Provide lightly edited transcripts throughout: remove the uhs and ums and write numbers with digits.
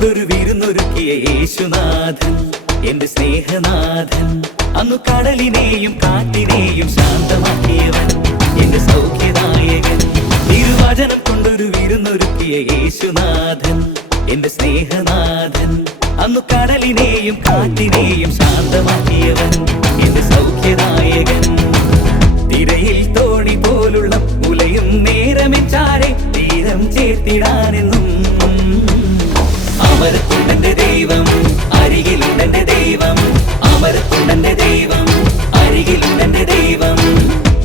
കൊണ്ടൊരു വിരുന്നൊരുക്കിയ യേശുനാഥൻ, എന്റെ സ്നേഹനാഥൻ. അന്നു കടലിനെയും കാറ്റിനെയും ശാന്തമാക്കിയവൻ, എന്റെ സൗഖ്യദായകൻ. തിരുവചനം കൊണ്ടൊരു വിരുന്നൊരുക്കിയ യേശുനാഥൻ, എന്റെ സ്നേഹനാഥൻ. അന്നു കടലിനെയും കാറ്റിനെയും ശാന്തമാക്കിയവൻ, എന്റെ സൗഖ്യദായകൻ. തിരയിൽ തോണി പോലുള്ള ഉലയും നേരമെച്ചാരെ തീരം ചേർത്തിടാനെന്നും. അമരത്തുണ്ടെന്റെ ദൈവം, അരികിലുണ്ടെന്റെ ദൈവം. അമരത്തുണ്ടെന്റെ ദൈവം, അരികിലുണ്ടെന്റെ ദൈവം.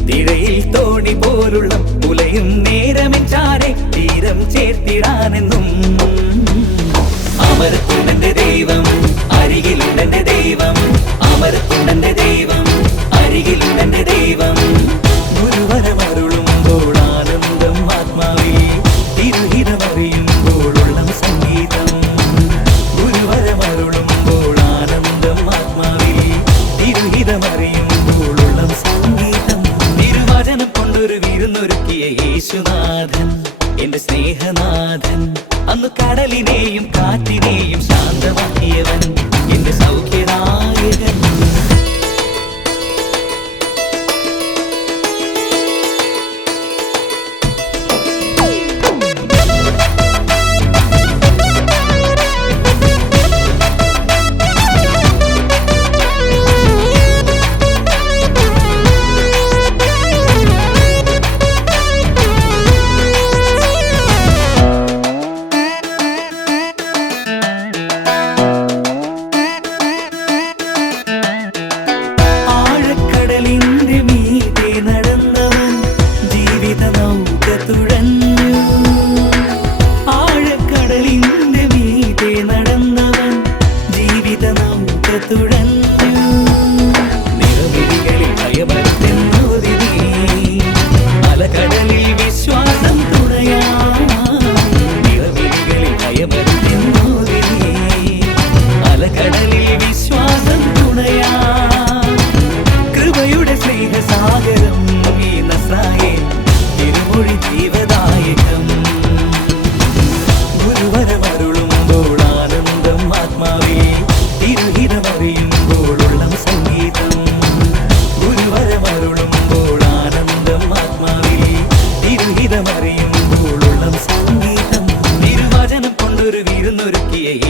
തിരയിൽ തോണി പോലുള്ള ഉലയും നേരമെച്ചാരെ തീരം ചേർത്തിടാനെന്നും. അമരത്തുണ്ടെന്റെ ദൈവം, അരികിലുണ്ടെന്റെ ദൈവം. അമരത്തുണ്ടെന്റെ ദൈവം, അരികിലുണ്ടെന്റെ ദൈവം. ഗുരുവരമരുളുമ്പോൾ ആനന്ദം ആത്മാവിൽ, തിരുഹിതമറിയുമ്പോഴുള്ള സംഗീതം. ഗുരുവരമരുളുമ്പോൾ ആനന്ദം ആത്മാവിൽ, തിരുഹിതമറിയുമ്പോഴുള്ള സംഗീതം. തിരുവചനം കൊണ്ടൊരു വിരുന്നൊരുക്കിയ യേശുനാഥൻ, എന്റെ സ്നേഹനാഥൻ. അന്ന് കടലിനെയും കാറ്റിനെയും ശാന്തമാക്കിയവൻ, എന്റെ സൗഖ്യദായകൻ.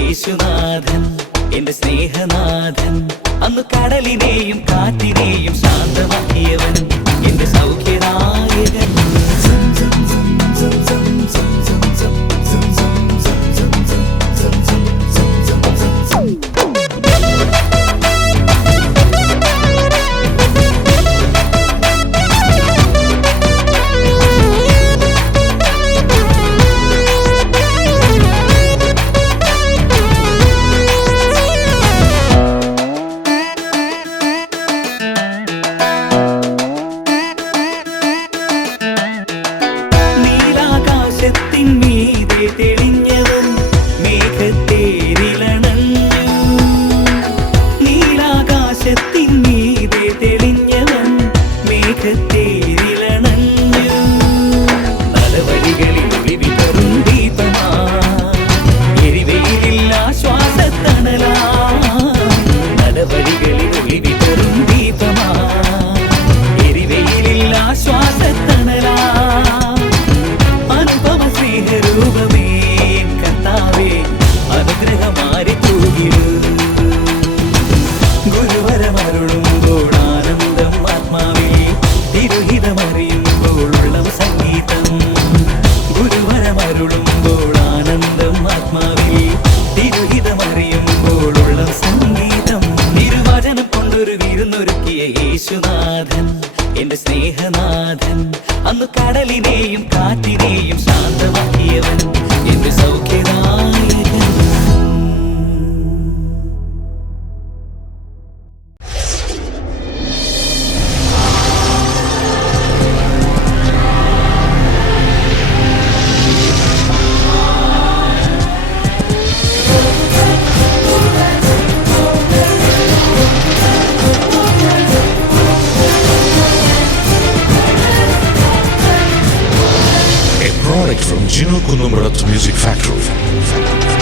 യേശുനാഥൻ, എന്റെ സ്നേഹനാഥൻ. അന്ന് കടലിനെയും കാറ്റിനെയും ശാന്തമാക്കിയവൻ, എന്റെ സൗഖ്യദായകൻ. തെളിഞ്ഞവൻ മേഘത്തേരിലണഞ്ഞു. നീലാകാശത്തിൻ മീതെ തെളിഞ്ഞവൻ മേഘത്തേരിലണഞ്ഞു. നടവഴികളിൽ ഒളിവിതറും ദീപമാ, എരിവെയിലിൽ ആശ്വാസത്തണലാ. നടവഴികളിൽ ഒളിവിതറും ദീപമാ, എരിവെയിലിൽ ആശ്വാസത്തണലാ. രൂപമേ കർത്താവേ, അനുഗ്രഹമാരി തൂകിലു. ഗുരുവരമരുളുമ്പോൾ ആനന്ദം ആത്മാവിൽ, തിരുഹിതമറിയുമ്പോഴുള്ള സംഗീതം. ഗുരുവരമരുളുമ്പോൾ ആനന്ദം ആത്മാവിൽ, തിരുഹിതമറിയുമ്പോഴുള്ള സംഗീതം. തിരുവചനം കൊണ്ടൊരു വിരുന്നൊരുക്കിയ യേശുനാഥൻ, എന്റെ സ്നേഹനാഥൻ. അന്ന് കടലിനെയും കാറ്റിനെയും ശാന്തമാക്കിയവൻ, എന്റെ സൗഖ്യദായകൻ. From Gino Kunumrat Music Factory.